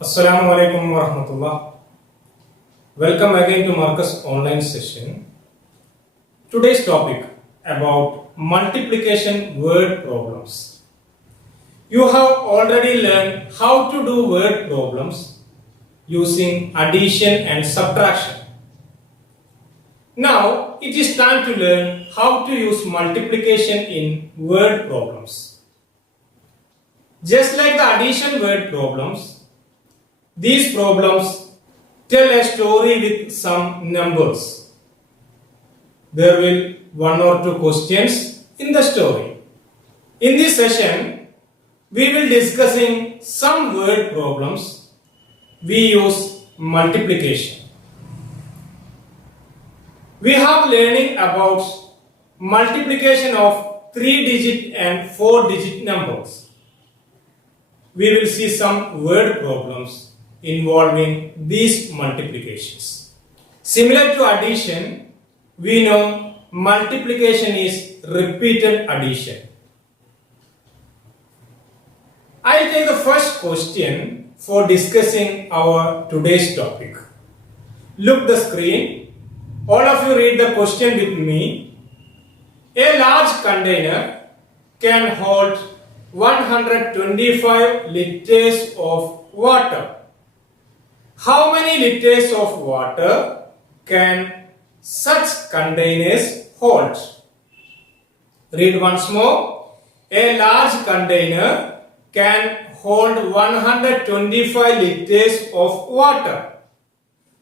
Assalamu alaikum wa rahmatullah. Welcome again to Marcus online session. Today's topic about multiplication word problems. You have already learned how to do word problems using addition and subtraction. Now it is time to learn how to use multiplication in word problems. Just like the addition word problems, these problems tell a story with some numbers. There will one or two questions in the story. In this session, we will discussing some word problems. We use multiplication. We have learning about multiplication of 3-digit and 4-digit numbers. We will see some word problems involving these multiplications. Similar to addition, we know multiplication is repeated addition. I'll take the first question for discussing our today's topic. Look the screen. All of you read the question with me. A large container can hold 125 liters of water. How many liters of water can such containers hold? Read once more. A large container can hold 125 liters of water.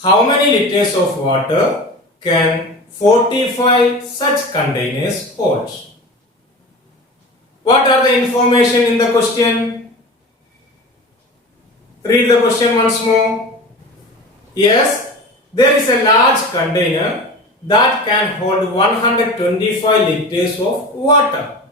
How many liters of water can 45 such containers hold? What are the information in the question? Read the question once more. Yes, there is a large container that can hold 125 liters of water.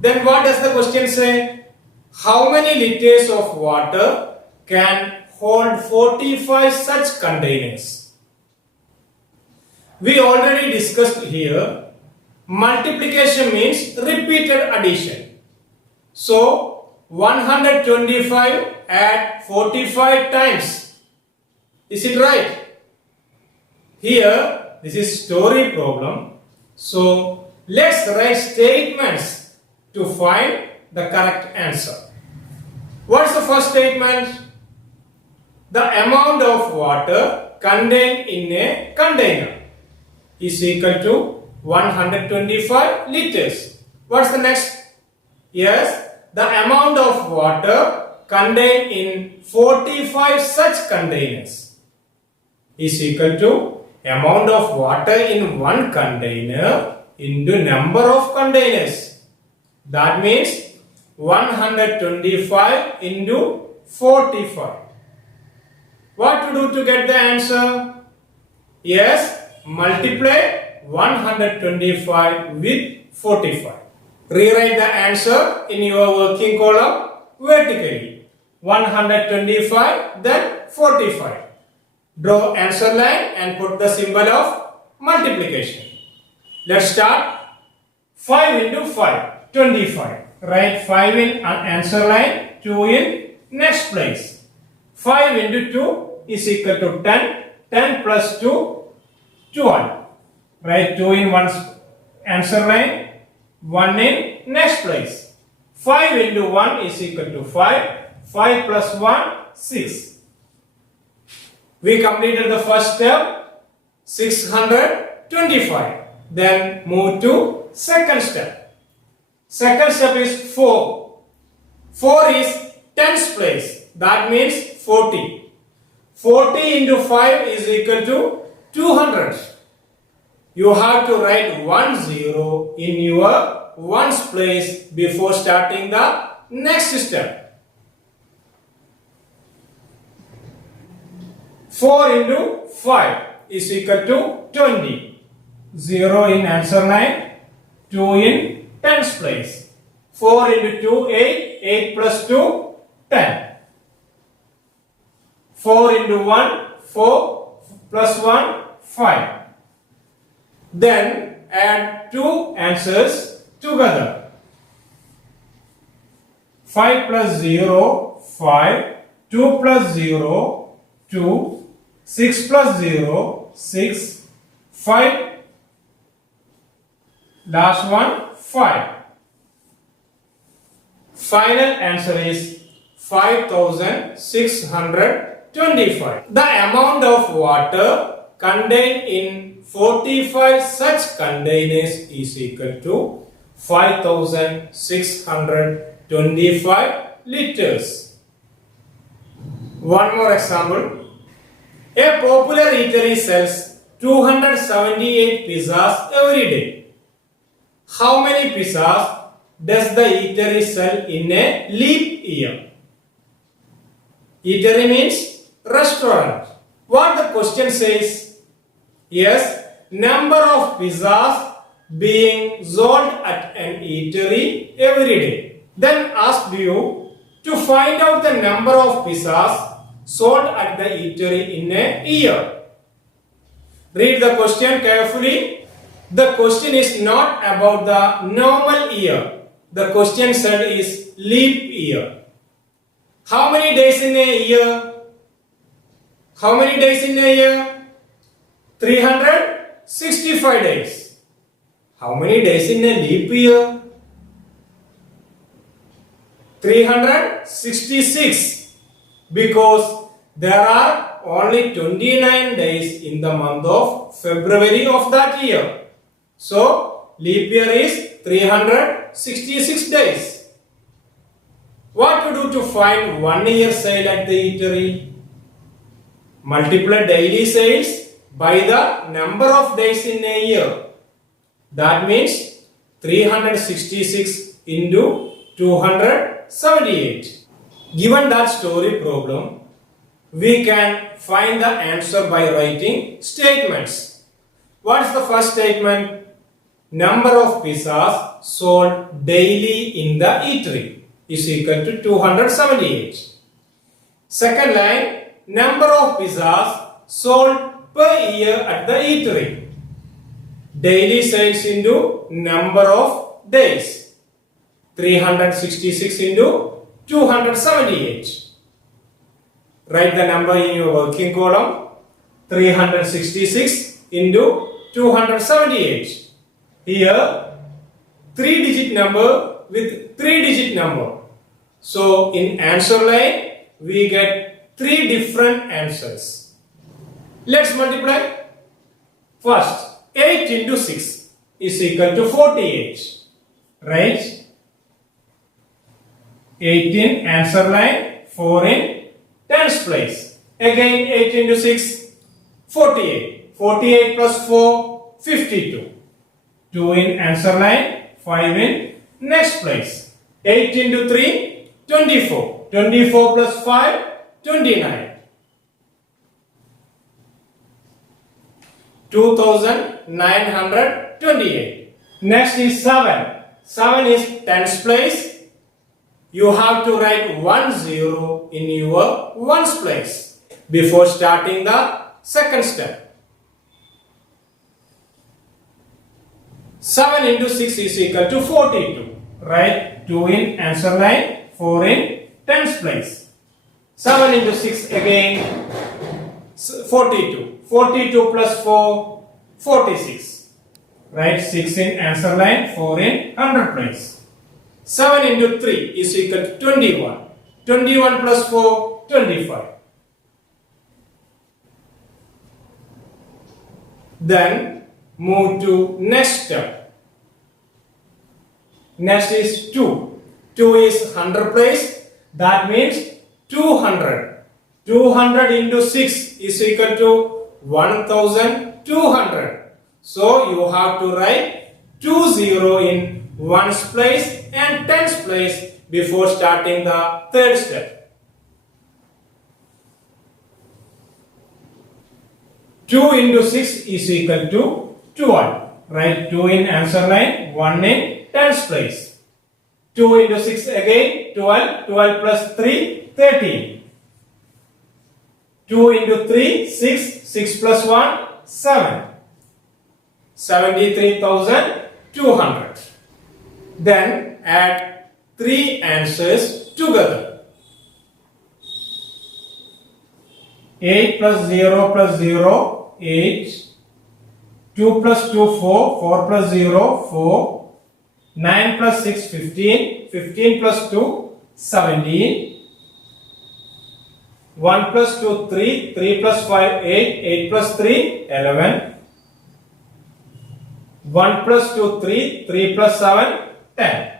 Then what does the question say? How many liters of water can hold 45 such containers? We already discussed here, multiplication means repeated addition. So, 125 add 45 times. Is it right? Here, this is story problem. So, let's write statements to find the correct answer. What's the first statement? The amount of water contained in a container is equal to 125 liters. What's the next? Yes, the amount of water contained in 45 such containers is equal to amount of water in one container into number of containers. That means 125 into 45. What to do to get the answer? Yes, multiply 125 with 45. Rewrite the answer in your working column vertically. 125 then 45. Draw answer line and put the symbol of multiplication. Let's start. 5 into 5, 25. Write 5 in answer line, 2 in next place. 5 into 2 is equal to 10. 10 plus 2, 12. Write 2 in one answer line, 1 in next place. 5 into 1 is equal to 5. 5 plus 1, 6. We completed the first step, 625. Then move to second step. Second step is 4. 4 is tens place. That means 40. 40 into 5 is equal to 200. You have to write 10 in your ones place before starting the next step. 4 into 5 is equal to 20. 0 in answer line, 2 in tens place. 4 into 2, 8. 8 plus 2, 10. 4 into 1, 4 plus 1, 5. Then add two answers together. 5 plus 0, 5. 2 plus 0, 2, 6 plus 0, 6, 5, last one, 5. Final answer is 5625. The amount of water contained in 45 such containers is equal to 5625 liters. One more example. A popular eatery sells 278 pizzas every day. How many pizzas does the eatery sell in a leap year? Eatery means restaurant. What the question says? Yes, number of pizzas being sold at an eatery every day. Then ask you to find out the number of pizzas sold at the eatery in a year. Read the question carefully. The question is not about the normal year. The question said is leap year. How many days in a year? How many days in a year? 365 days. How many days in a leap year? 366. Because there are only 29 days in the month of February of that year. So, leap year is 366 days. What to do to find 1 year sale at the eatery? Multiply daily sales by the number of days in a year. That means 366 into 278. Given that story problem, we can find the answer by writing statements. What is the first statement? Number of pizzas sold daily in the eatery is equal to 278. Second line, number of pizzas sold per year at the eatery. Daily sales into number of days. 366 into 278. Write the number in your working column. 366 into 278. Here, 3-digit number with 3-digit number. So, in answer line, we get 3 different answers. Let's multiply. First, 8 into 6 is equal to 48. Right? 8 in answer line, 4 in tens place. Again 8 into 6, 48. 48 plus 4, 52. 2 in answer line, 5 in next place. 8 into 3, 24. 24 plus 5, 29. 2928. Next is 7. 7 is tens place. You have to write 10 in your ones place before starting the second step. 7 into 6 is equal to 42. Write 2 in answer line, 4 in tens place. 7 into 6 again, 42. 42 plus 4, 46. Write 6 in answer line, 4 in 100 place. 7 into 3 is equal to 21. 21 plus 4, 25. Then move to next step. Next is 2. 2 is 100 place. That means 200. 200 into 6 is equal to 1200. So you have to write 20 in ones place and tens place before starting the third step. 2 into 6 is equal to 12. Write 2 in answer line, 1 in tens place. 2 into 6 again, 12. 12 plus 3, 13. 2 into 3, 6. 6 plus 1, 7. 73,200. Then add 3 answers together. 8 plus 0 plus 0, 8. 2 plus 2, 4. 4 plus 0, 4. 9 plus 6, 15. 15 plus 2, 17. 1 plus 2, 3. 3 plus 5, 8. 8 plus 3, 11. 1 plus 2, 3. 3 plus 7, 10.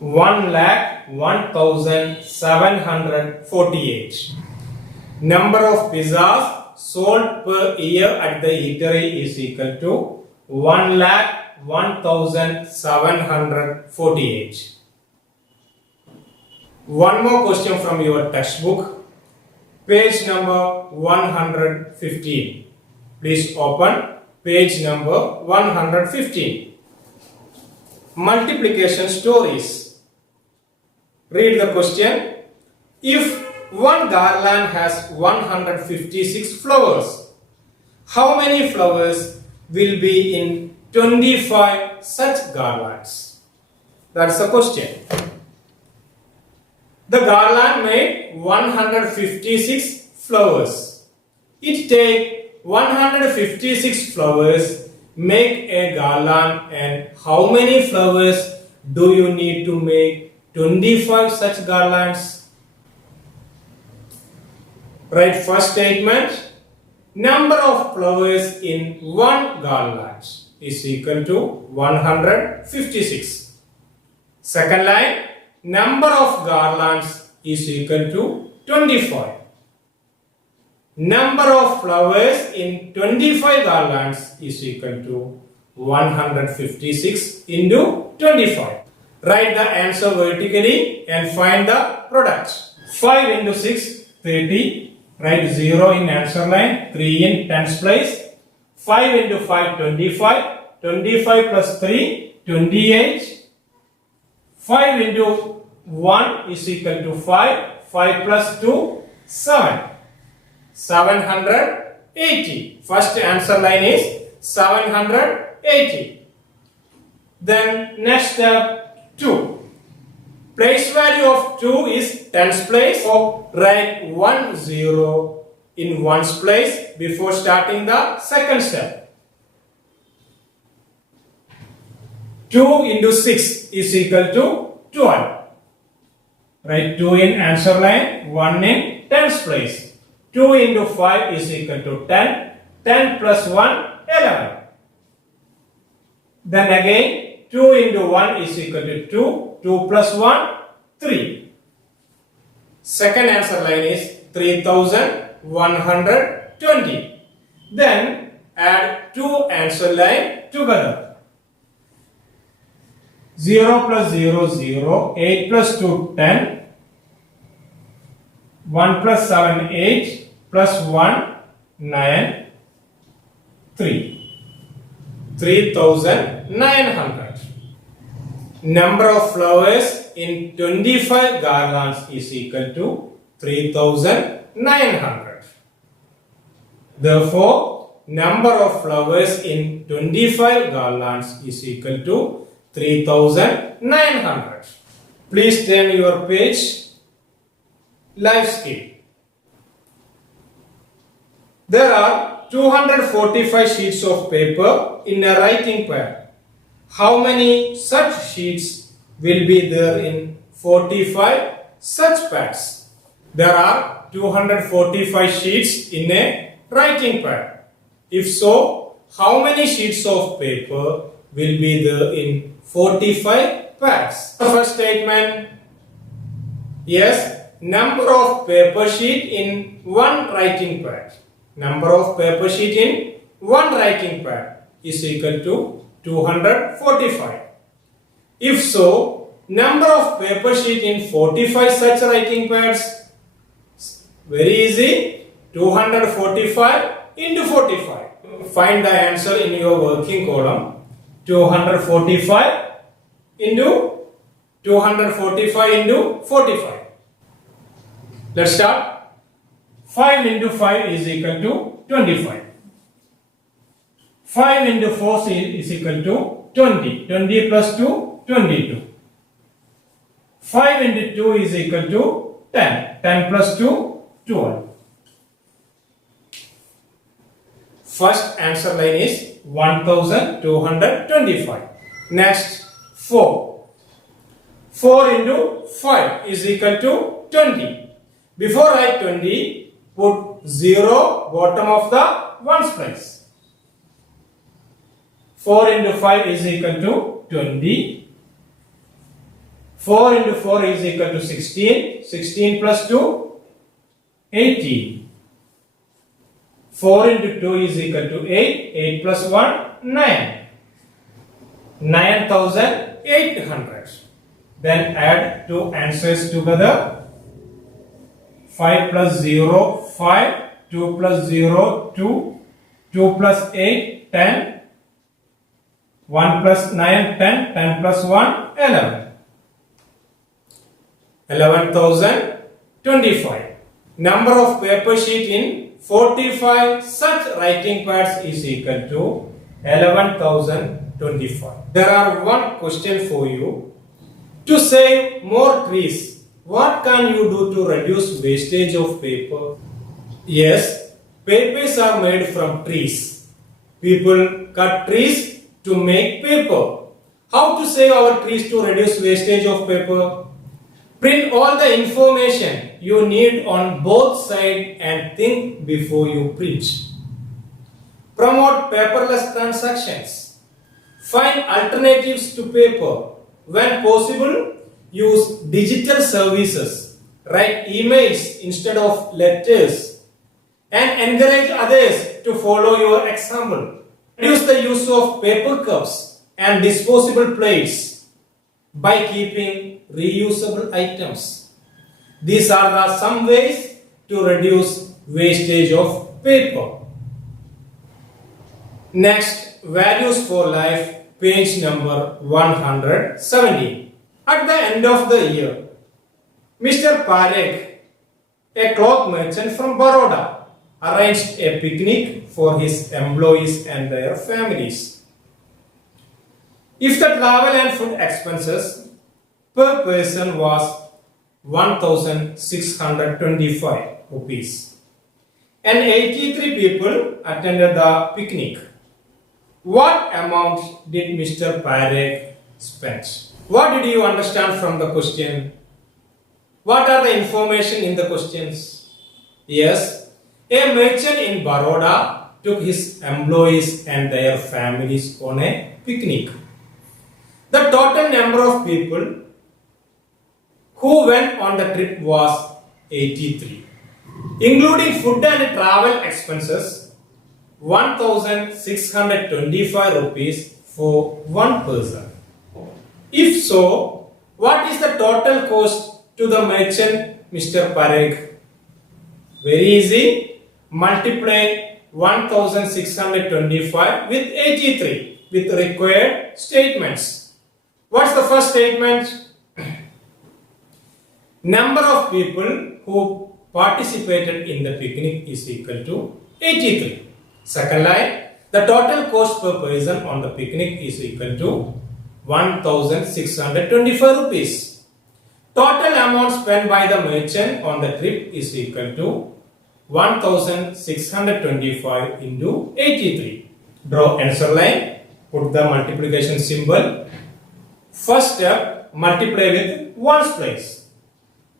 1,01,748. Number of pizzas sold per year at the eatery is equal to 1,01,748. One more question from your textbook, page number 115. Please open page number 115. Multiplication stories. Read the question. If one garland has 156 flowers, how many flowers will be in 25 such garlands? That's the question. The garland made 156 flowers. It takes 156 flowers, make a garland, and how many flowers do you need to make 25 such garlands? Write first statement. Number of flowers in one garland is equal to 156. Second line. Number of garlands is equal to 25. Number of flowers in 25 garlands is equal to 156 into 25. Write the answer vertically and find the product. 5 into 6, 30. Write 0 in answer line, 3 in tens place. 5 into 5, 25. 25 plus 3, 28. 5 into 1 is equal to 5. 5 plus 2, 7. 780. First answer line is 780. Then next step, 2. Place value of 2 is tens place. So write 1 0 in ones place before starting the second step. 2 into 6 is equal to 12. Write 2 in answer line, 1 in tens place. 2 into 5 is equal to 10. 10 plus 1, 11. Then again, 2 into 1 is equal to 2. 2 plus 1, 3. Second answer line is 3,120. Then add two answer line together. 0 plus 0, 0. 8 plus 2, 10. 1 plus 7, 8. Plus 1, 9. 3. 3,900. Number of flowers in 25 garlands is equal to 3,900. Therefore, number of flowers in 25 garlands is equal to 3,900. Please turn your page. Life skill. There are 245 sheets of paper in a writing pad. How many such sheets will be there in 45 such pads? There are 245 sheets in a writing pad. If so, how many sheets of paper will be there in 45 pads? The first statement. Yes, number of paper sheet in one writing pad. Number of paper sheet in one writing pad is equal to 245. If so, number of paper sheet in 45 such writing pads, very easy, 245 into 45. Find the answer in your working column. 245 into 245 into 45. Let's start. 5 into 5 is equal to 25. 5 into 4 is equal to 20. 20 plus 2, 22. 5 into 2 is equal to 10. 10 plus 2, 12. First answer line is 1225. Next, 4. 4 into 5 is equal to 20. Before write 20, put 0 bottom of the ones place. 4 into 5 is equal to 20. 4 into 4 is equal to 16. 16 plus 2, 18. 4 into 2 is equal to 8. 8 plus 1, 9. 9,800. Then add two answers together. 5 plus 0, 5. 2 plus 0, 2. 2 plus 8, 10. 1 plus 9, 10. 10 plus 1, 11. 11,025. Number of paper sheet in 45 such writing pads is equal to 11,025. There are one question for you. To save more trees, what can you do to reduce wastage of paper? Yes, papers are made from trees. People cut trees to make paper. How to save our trees to reduce wastage of paper? Print all the information you need on both sides and think before you print. Promote paperless transactions. Find alternatives to paper. When possible, use digital services. Write emails instead of letters. And encourage others to follow your example. Reduce the use of paper cups and disposable plates by keeping reusable items. These are the some ways to reduce wastage of paper. Next, values for life, page number 170. At the end of the year, Mr. Parekh, a cloth merchant from Baroda, arranged a picnic for his employees and their families. If the travel and food expenses per person was 1,625 rupees and 83 people attended the picnic, what amount did Mr. Parekh spend? What did you understand from the question? What are the information in the questions? Yes, a merchant in Baroda took his employees and their families on a picnic. The total number of people who went on the trip was 83. Including food and travel expenses, 1,625 rupees for one person. If so, what is the total cost to the merchant, Mr. Parekh? Very easy. Multiply 1,625 with 83 with required statements. What's the first statement? Number of people who participated in the picnic is equal to 83. Second line, the total cost per person on the picnic is equal to 1,625 rupees. Total amount spent by the merchant on the trip is equal to 1,625 into 83. Draw answer line, put the multiplication symbol. First step, multiply with ones place.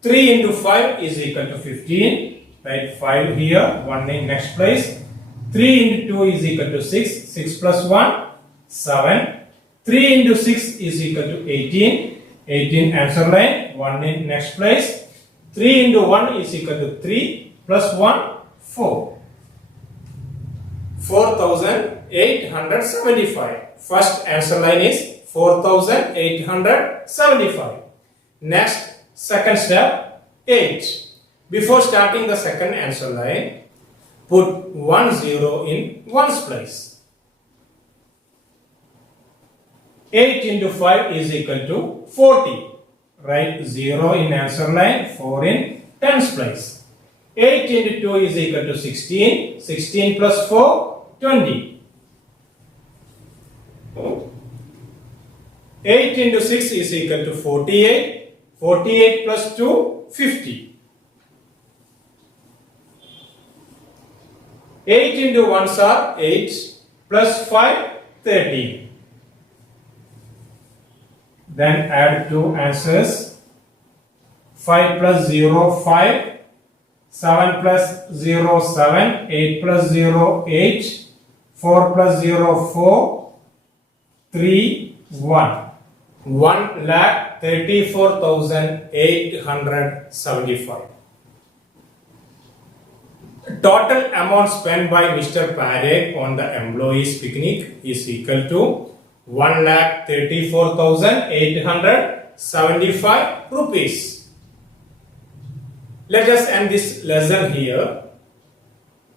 3 into 5 is equal to 15. Write 5 here, 1 in next place. 3 into 2 is equal to 6. 6 plus 1, 7. 3 into 6 is equal to 18. 18 answer line, 1 in next place. 3 into 1 is equal to 3 plus 1, 4. 4,875. First answer line is 4,875. Next, second step, 8. Before starting the second answer line, put 1 0 in ones place. 8 into 5 is equal to 40. Write 0 in answer line, 4 in tens place. 8 into 2 is equal to 16. 16 plus 4, 20. 8 into 6 is equal to 48. 48 plus 2, 50. 8 into 1s are 8 plus 5, 13. Then add two answers. 5 plus 0, 5. 7 plus 0, 7. 8 plus 0, 8. 4 plus 0, 4. 3, 1. 1,34,875. Total amount spent by Mr. Parekh on the employees picnic is equal to 1,34,875 rupees. Let us end this lesson here.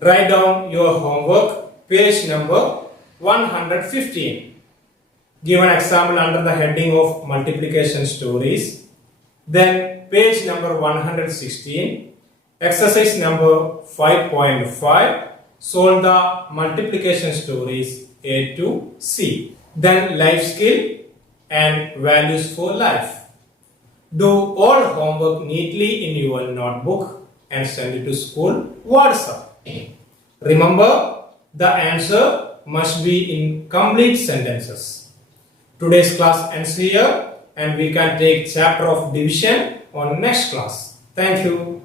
Write down your homework, page number 115. Give an example under the heading of multiplication stories. Then page number 116, exercise number 5.5, solve the multiplication stories A to C. Then life skill and values for life. Do all homework neatly in your notebook and send it to school WhatsApp. Remember, the answer must be in complete sentences. Today's class ends here and we can take chapter of division on next class. Thank you.